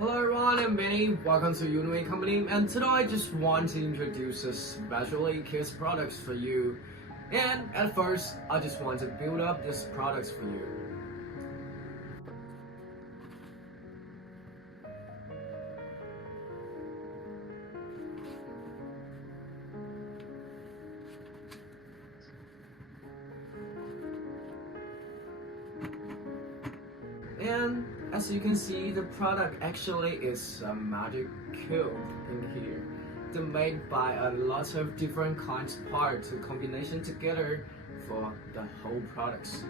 Hello everyone, I'm Benny. Welcome to Unway Company, and today I just want to introduce a specially kids products for you. And at first, I just want to build up these products for you. And as you can see, the product actually is a magic cube in here. They're made by a lot of different kinds of parts to combination together for the whole products.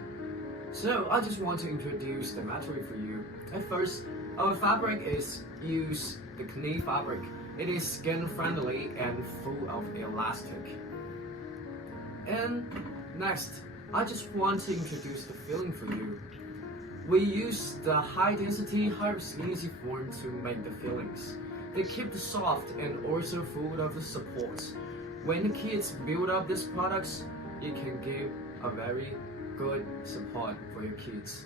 So I just want to introduce the material for you. At first, our fabric is use the knit fabric. It is skin friendly and full of elastic. And next, I just want to introduce the filling for you. We use the high density, high resiliency form to make the fillings. They keep it soft and also full of support. When the kids build up these products, it can give a very good support for your kids.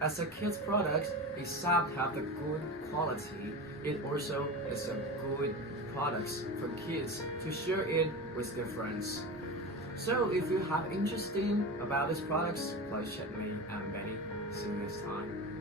As a kids product, except have the good quality, it also is a good products for kids to share it with their friends. So if you have interest about these products, please check me and Benny. See you next time.